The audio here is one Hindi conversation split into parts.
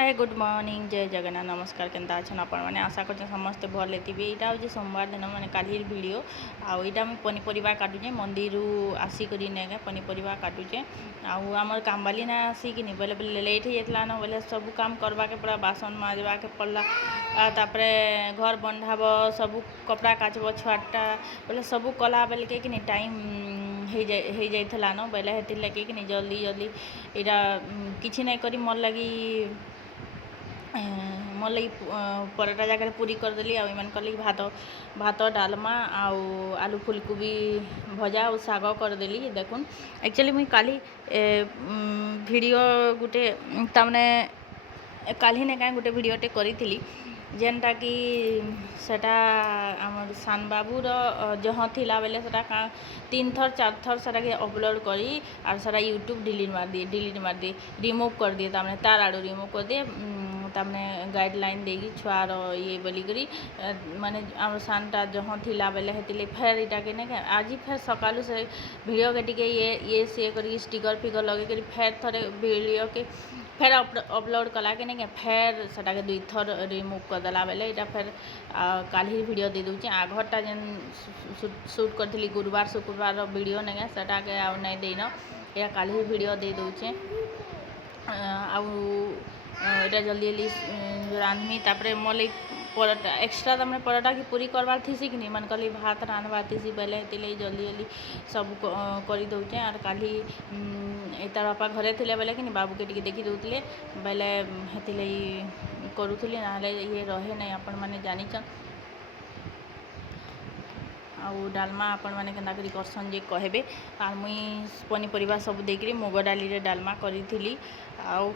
हाय गुड मॉर्निंग जय जगन्नाथ नमस्कार केनता अच्छन आपण मैंने आशा कर समस्ते भले थी यहाँ हूँ सोमवार दिन मैंने काली वीडियो आईटा मुझे पनीपरिया काटुचे मंदिर आसिक पनीपरिया काटुचे आमर कामबाली ना आसिकनी बोले बोले लेट हो जाता न बोले सब काम करवा के पड़ा बासन माजवा के पड़ला तापर घर बंधाब सब कपड़ा काचब छुआटा बोले सब कला बेल के टाइम हो जाइला न बोले हेतिर लगे कि जल्दी जल्दी यहाँ किसी नहीं करी मोर लगी मोर लगी पराठा जगह पूरी करदेली आम कल भात भात डालमा आलू फुलकोबी भजा और शाग करदेली देखुन एक्चुअली मुई काली वीडियो गुटे तमने काली ने कहीं गोटे वीडियोटे करी जेनटा कि सेटा आम सान बाबूर जहाँ थिला बेले सेटा 3 थर 4 थर सेटा के अपलोड करी और सेटा यूट्यूब डिलीट मार दिए रिमूव कर दिए तमने तार आड़ू रिमूव कर दिए तमने गाइडलाइन देगी छुआर ये बोलिकी माने आम सानटा जहाँ थिला बेले हेतिले फेर इटा के नहीं आज फेर सकालू से वीडियो के टिके ये से करी स्टिकर फिकर लगे करी फेर थरे वीडियो के फेर अपलोड कला के नहीं फेर सेटा के 2 थर रिमूव करदेला बेले इटा फेर काली वीडियो दे दूचे आघरटा जेन शूट करी गुरुवार शुक्रवार वीडियो नहीं सेटा के आउ नहीं देन या काली वीडियो दे दूचे आटा जल्दी जल्दी रांधमी तापर मोर पराठा एक्सट्रा तमने पराठा की पूरी करवार थी कि मन कल भात रांधवार थी बेले जल्दी जल्दी सब कर दौचे और काली तार बापा घरे थे बेले कि बाबू के टी देखी दौले बेले हेतिले करूली ना ये रहे नहीं आपण मैंने जानीचन आउ डालमा आपण मैंने केन्ता करी करसन जे कहबे आर मुई पनीपरिया सब देकरी मुग डाली डालमा करी आउ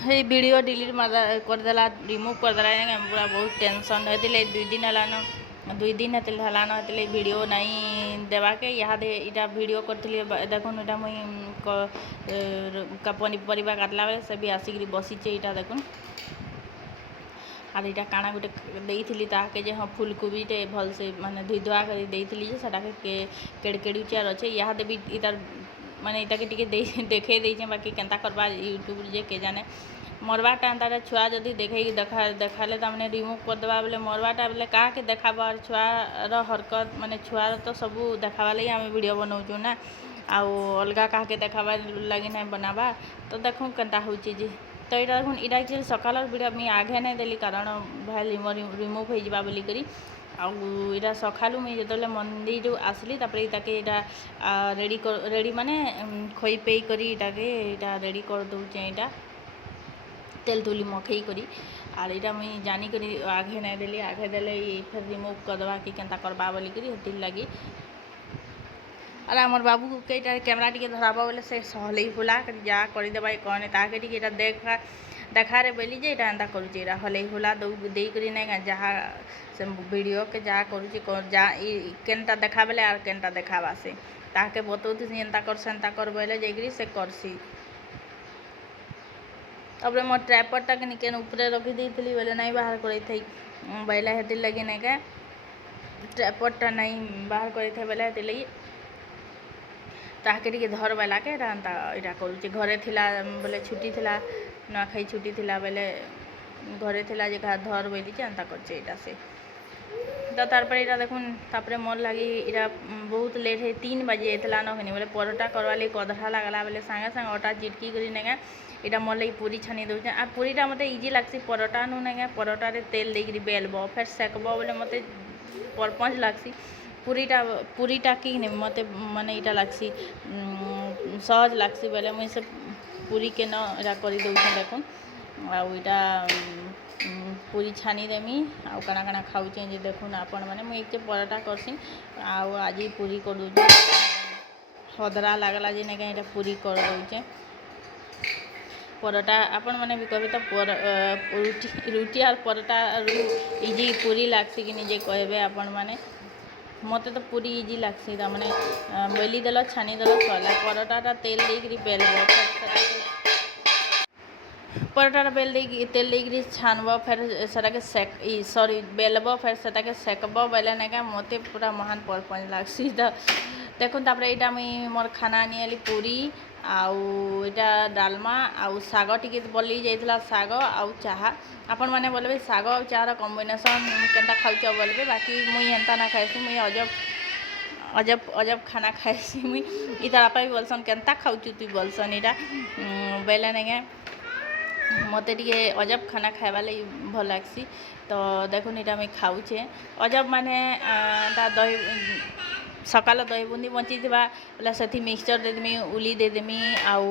हे वीडियो डिलीट करदेला रिमूव करदेला पूरा बहुत टेंशन हेतिले 2 दिन हलान 2 दिन हलान हेतिले वीडियो नहीं देवा के इटा वीडियो करथिली देखुन इटा मुई पनीपरिया काटला बेले से भी आसिक बसीचे इटा देखुन और इटा काना गोटे देइथिली ताके जे हाँ फुलकोबीटे भल से माने धुई धुआ कर देइथिली जे सेटा के केड़केड़ुचार अच्छे यहाँ भी इतार माने इटा के देखे देइछे बाकी केनता करबा यूट्यूब जे के जाने मरवाटा एंता छुआ जदि देखे देखाले तमने रिमूव करदेवा बोले मरवाटा बोले क्या के देखाबा छुआर हरकत माने छुआर तो सब देखावा लगी आम वीडियो बनाऊँ ना आउ अलग क्या के देखावा लगी ना बनावा तो देखूँ केनता होची जी तो यहाँ देखुन इटा एक्चुअली सकाल वीडियो मुझे आगे नहीं देली कारण भाई रिमूव हो जावा बोलिकी आउ सकालू मुझे जो मंदिर आसली ताके रेडी माने खोई पे करी इटाके रेडी कर दूचे इटा तेल तुली मखई करी और इटा मुई जानी करी आगे नहीं देली आगे देले फिर रिमूव करदेवा कि केनता करबा बोलिकी हेतिर लगी और आमर बाबू के कैमरा टी धराब बोले से सहले हुला जा करदेबा कौन ताके टी देखा रे बोली जे एंता करुचे हले हुला देकरी नहीं जहाँ से वीडियो के जहाँ करुचे जा केनटा देखा बेले और केनटा देखावा से ताके बतौती एंता कर बोले जाकरी से करसी तब मोर ट्राइपॉड के निके ऊपर रखी देती बोले नहीं बाहर कर बोले हेतिर लगी नहीं क्या ट्राइपॉडटा नहीं बाहर कर बोले हेतिर लगी ताके टी धर बेला के इटा करुचे घरे थिला बोले छुट्टी थिला नुआखाई छुट्टी थिला बेले घरे थिला जे धर बोली एंता करचे इटा से तो तारपर इटा देखुन तापर मोर लगी इटा बहुत लेट है 3 बजे जाता न बोले परोटा करवा लगी कदरा लगला बोले सांगे सांगे अटा चिटकी करी नहीं इटा मोर लगी पूरी छानी दूचे आ पूरीटा मत इजी लगसी परोटा नु नहीं परोटा तेल देकरी बेलब फिर सेकब बोले मत परपंच लगसी पूरीटा कि मत माने इटा लगसी सहज लगसी बोले मुझे से पूरी के न इटा कर दूचे देखुन आईटा पूरी छानी देमी आउ काना काना खाऊचे जे देखुन आपण मैंने मुझे एक परोटा करसी आज पूरी कर दूचे हदरा लगला जे नहीं कहीं पूरी कर दूचे परोटा आपण मैंने भी कहे तो रुटी और परोटा इजी पूरी लगसी कि निजे कहबे आपण मैंने मत तो पूरी इजी लगसी मैंने बेली देल छानी देल सरला परोटा तेल देकरी बेलब परोटा बेल दे तेल देकरी छानब फिर सेटा के सेक सॉरी बेलब फिर सेटा के सेकब बेले नहीं मत पूरा महान परपंच लगसी तो देखो तापर यहाँ मुई मोर खाना आनी पूरी आउ इटा डालमा आउ साग टिके बलि जाइथिला साग आउ चाहा आपण माने बोलबे साग आउ चाहार कॉम्बिनेशन केनता खाउछ बोलबे बाकी मुई हेंता ना खाइसी मुई अजब अजब अजब खाना खाइसी मुई इतार आपा भी बोलसन केनता खाउछु तु बोलसन इटा बेले नेगे मते टिके अजब खाना खाइबा लई भल लागसी तो देखुन इटा मुई खाउछे अजब माने ता दही सकाल दही बुंदी बंची थिबा बोले सथी मिक्सचर देदेमी उली देदेमी आउ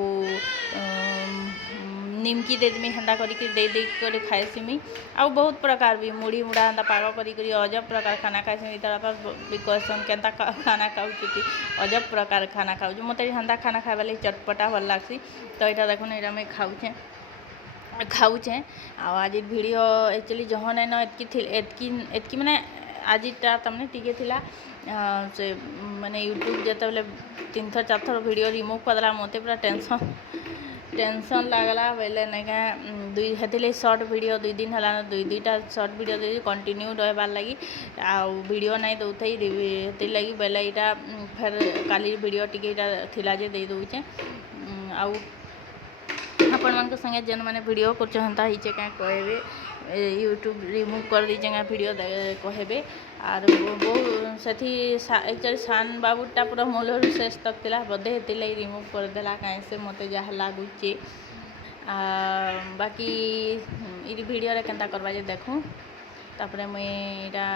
निमकी देदेमी हेंदा करिक दे कर खाइसी मुई आउ बहुत प्रकार भी मुड़ी मुड़ा हेंदा पाग करिक अजब प्रकार खाना खाइसी इतार भी कहसन केनता खाना खाउछु ती अजब प्रकार खाना खाउछु मते हेंदा खाना खाइबा लई चटपटा भल लागसी तो इटा देखुन इटा मुई खाउछे आज वीडियो एक्चुअली जहन न एतकी माने आजिटा तमने टिके थिला से माने यूट्यूब जते बेले 3 4 थर वीडियो रिमूव करला मते पूरा टेंशन लागला बेले नेगा दुई हेतिले शॉर्ट वीडियो 2 दिन हला दुईटा शॉर्ट वीडियो दे कंटिन्यू रहबार लगी आ वीडियो नहीं दउथई हेति लगी बेले इटा फिर काली वीडियो टिके इटा थिला जे दे दउचे आ आपण मान संगे जेन मैंने वीडियो कर हिचे क्या कहबे यूट्यूब रिमूव कर दीचे क्या वीडियो कहबे आर बहु से एक्चुअली सान बाबूटा पूरा मूलर शेष तक थिला बोधे हेति लई रिमूव कर देला कहीं से मते जहा लागुचे बाकी ई वीडियो रे केनता करबा जे देखूँ तापरे मुई इटा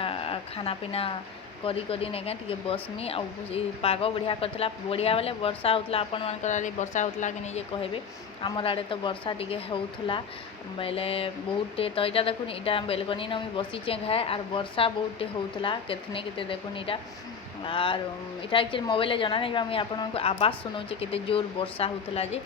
खाना पीना करी नेगा टिके बसमी आ पाग बढ़िया करथिला बढ़िया बेले वर्षा होतला आपण मान कराले वर्षा होतला कि जे कहबे आमर आड़े तो वर्षा टिके होतला बेले बहुत तो इटा देखुन इटा बेलकनी न मी बसीचे घाए आर वर्षा बहुत होतला केतने केते देखुन इटा आर इटा एक्चुअली मोबाइल जना नहीं मुई आपण को आवाज सुनौचे केते जोर वर्षा होतला जे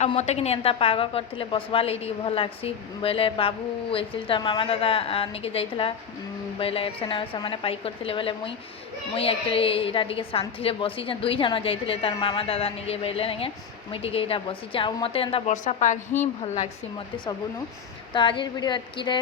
आ मते कि एंता पाग करथिले बसवा लई भल लागसी बेले बाबू एक्चुअली ता मामा दादा निके जाइथला बेले सेना समाने पाई करथिले बेले मुई एक्चुअली इटा टिके शांति रे बसी जे दुई जन जाइथिले तार मामा दादा निके बेले नेगे मुई टिके इटा बसी आ मते एंता वर्षा पाग ही भल लागसी मते सबुनु तो आज वीडियो एतकी रे